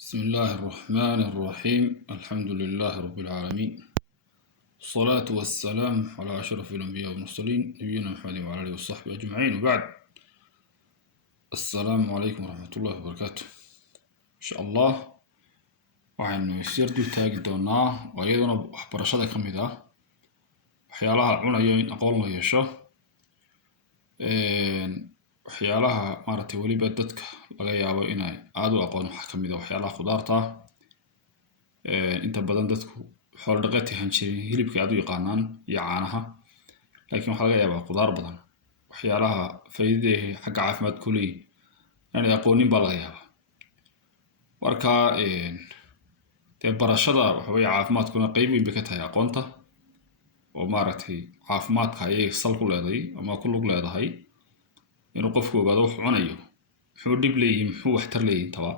بسم الله الرحمن الرحيم الحمد لله رب العالمين الصلاة والسلام على أشرف الأنبياء والمرسلين نبينا محمد وعلى آله وصحبه أجمعين وبعد السلام عليكم ورحمة الله وبركاته إن شاء الله waxaynu sirdu taagi doonaa oo iyaduna waxbarashada ka mid ah waxyaalaha cunayo in aqoon la yeesho waxyaalaha maaragtay waliba dadka laga yaabo inay aad u aqoon waxa ka mid ah waxyaalaha khudaarta inta badan dadku xoolo dhaqato ahaan jiray hilibka aad u yaqaanaan iyo caanaha laakiin waxa laga yaabaa khudaar badan waxyaalaha faa'iidada xagga caafimaadka ku leeyahay inay aqoonin baa laga yaabaa marka barashada waxa weeye caafimaadkuna qayb weyn bay ka tahay aqoonta oo maaragtay caafimaadka ayay sal ku leedahay ama ku lug leedahay inuu qofku ogaado wax cunayo muxuu dhib leeyahay muxuu waxtar leeyahay taba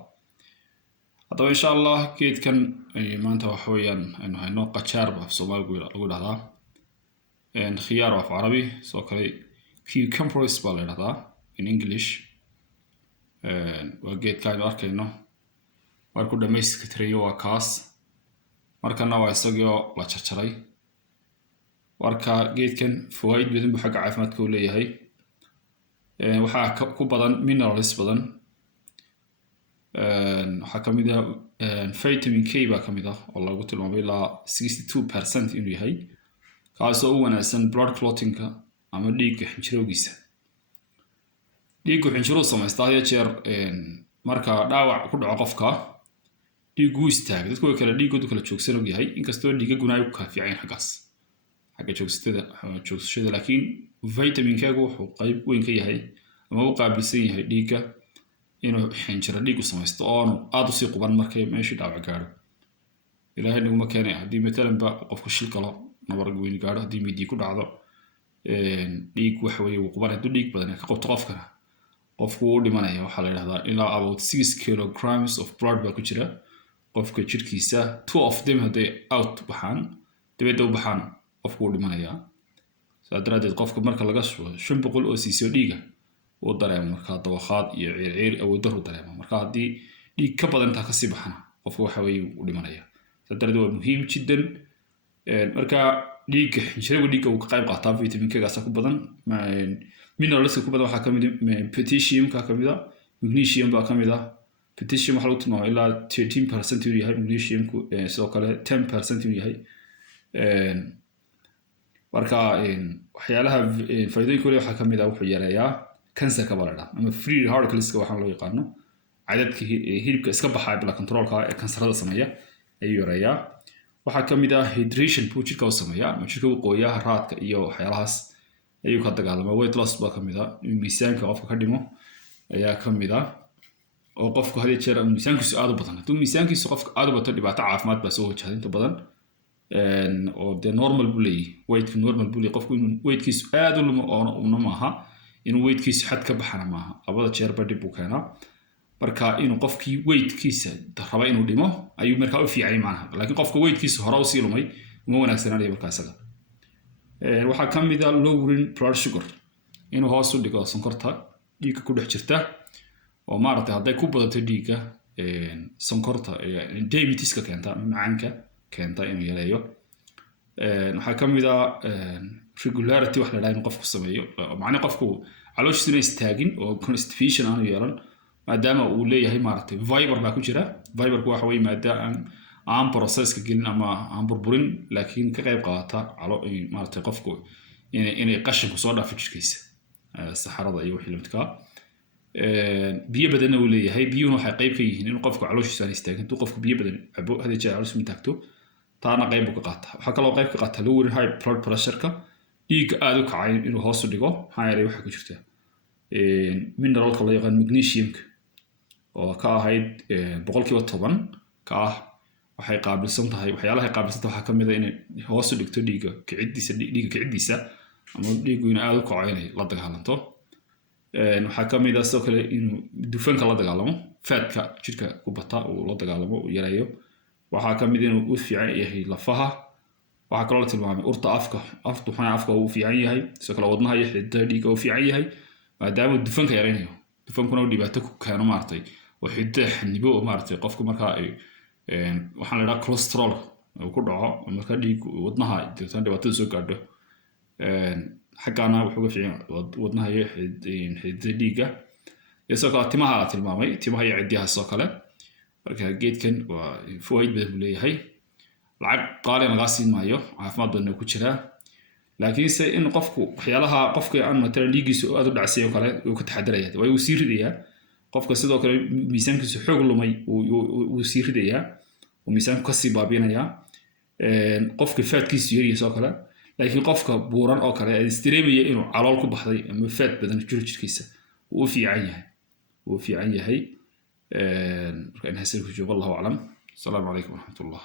haddaba insha allah geedkan maanta waxa weeyaan aynu hayno qajaar af Soomaaliga lagu dhahdaa khiyaar af Carabi soo kale cucumbers baa la dhahdaa in English waa geedka aynu arkayno markuu dhamayska tiriyo waa kaas markana waa isagoo la jarjaray marka geedkan fawaid badan buu xagga caafimaadka u leeyahay waxaa ku badan minerals badan waxaa kamid ah vitamin K baa kamid ah oo lagu tilmaamay ilaa 62% inuu yahay kaasoo u wanaagsan blood clotting-ka ama dhiigga xinjirowgiisa dhiiggu xinjirowga sameystaa hada jeer marka dhaawac ku dhaco qofka dhiiggu istaag dadku way kala dhiigoodu kala joogsan og yahay inkastoo dhiigga gunaay ku kaafiicay xagaas xagga joogsashada laakiin vitamin K wuxuu qayb weyn ka yahay ama uu qaabilsan yahay dhiigga inuu xinjiro dhiiggu sameysto oo aad u sii quban markay meeshii dhaawac gaaro ilaahay naguma keenay haddii matalan ba qofku shil galo nabar weyn gaaro haddii midi ku dhacdo dhiig waxa weeye uu quban hadduu dhiig badan ka qabto qofkana qofku uu dhimanaya waxaa la yiraahdaa ilaa about 6 kilograms of blood baa ku jira qofka jirkiisa 2 of them haday out baxaan dibadda u baxaan qofku uu dhimanaya saadaradeed qofka marka laga soo 500 oo cc dhiiga oo dareemo marka dawaqaad iyo ciir awood daro dareemo marka haddii dhiig ka badan inta ka sii baxana qofku waxa weeye uu dhimanaya saadaradeed waa muhiim jiddan marka dhiigga xinjirowga dhiigga uu ka qayb qaataa vitamin K gaas ku badan minerals ku badan waxa kamid ah potassium ka kamid ah magnesium baa kamid ah potassium waxa lagu tilmaamay ilaa 13% inuu yahay magnesium ku sidoo kale 10% inuu yahay marka waxyaalaha faa'iidooyinka kale waxa kamid ah wuxuu yareeyaa kansarka balada ama free radicals waxa loo yaqaano cadadka hilibka iska baxay blood control-ka ee kansarada sameeya ayuu yareeyaa waxa kamid ah hydration buu jirka u sameeyaa jirka uu qooyaa raadka iyo waxyaalahaas ayuu ka dagaalamaa weight loss baa kamid ah miisaanka qofka ka dhimo ayaa kamid ah oo qofku hal jeer miisaankiisu aad u badan hadduu miisaankiisu qofka aad u bato dhibaato caafimaad baa soo wajahday inta badan oo de normal buu leeyahay weight normal buu leeyahay qofku inuu weightkiisu aad u lumo oo una maaha inuu weightkiisu xad ka baxana maaha labada jeer ba dib u keenaa marka inuu qofkii weightkiisa raba inuu dhimo ayuu markaa u fiicay macnaha laakiin qofka weightkiisu hore u sii lumay uma wanaagsanaayo markaa isaga waxaa kamid ah lowering blood sugar inuu hoos u dhigo sonkorta dhiigga ku dhex jirta oo maaragtay hadday ku badato dhiigga sonkorta diabetes-ka keenta macaanka keenta inuu yareeyo waxaa kamid ah regularity wax la yiraahdo in qofku sameeyo macnaheedu qofku calooshiisa istaagin oo constipation aanu yeelan maadaama uu leeyahay maaragtay fiber baa ku jira fiberku waxa weeye maadaama aan process-ka gelin ama aan burburin laakiin ka qayb qaata maaragtay qofku inay qashinku soo dhaafo jirkiisa saxarada iyo wixii lamidka biyo badan uu leeyahay biyuhu waxay qayb ka yihiin in qofku calooshiisa istaagin intuu qofku biyo badan cabo hada jeer calooshiisa ma taagto taana qayb uu ka qaata waxa kale oo qayb ka qaata lowering high blood pressure-ka dhiigga aad u kacay inuu hoos u dhigo maxaa yeelay waxa ku jirta mineralka la yaqaan magnesium oo ka ahayd 10% ka ah waxay qaabilsan tahay waxyaalaha ay qaabilsan tahay waxa kamid ah inay hoos u dhigto dhiigga kiciddiisa ama dhiiggu inuu aad u kaco inay la dagaalanto waxaa kamid ah sidoo kale inuu dufanka la dagaalamo fatka jirka ku bata oo la dagaalamo oo yareeyo waxaa kamid ah inuu u fiican yahay lafaha waxa kale oo la tilmaamay urta afka uu fiican yahay sidoo kale wadnaha iyo xididada dhiigga uu fiican yahay maadaama dufanka yareynayo dufankuna uu dhibaato ku keeno maartay وحده حنيبو maartay qofku marka ay waxaan la yiraahdaa cholesterol uu ku dhaco marka dhiig wadnaha inta dhibaatada soo gaadho xagana wuxuu fiican wadnaha iyo xididada dhiiga isoo kale timaha tilmaamay timaha iyo cidiyaha soo kale marka geedkan waa faa'iido badan leeyahay lacag qaali laga siin maayo caafimaad badan ku jira laakiin se in qofku waxyaalaha qofka aan matala dhiigiisa aad u dhacsiyo kale uu ka taxadaraya way uu sii ridayaa qofka sidoo kale miisaankiisa xoog lumay uu sii ridayaa oo miisaanku ka sii baabinaya qofka faadkiisa yariyo soo kale laakiin qofka buuran oo kale ay istireemaya inuu calool ku baxday ama faad badan jirkiisa uu fiican yahay marka in hasan ku joogo Allahu a'lam. Assalamu alaykum wa rahmatullah.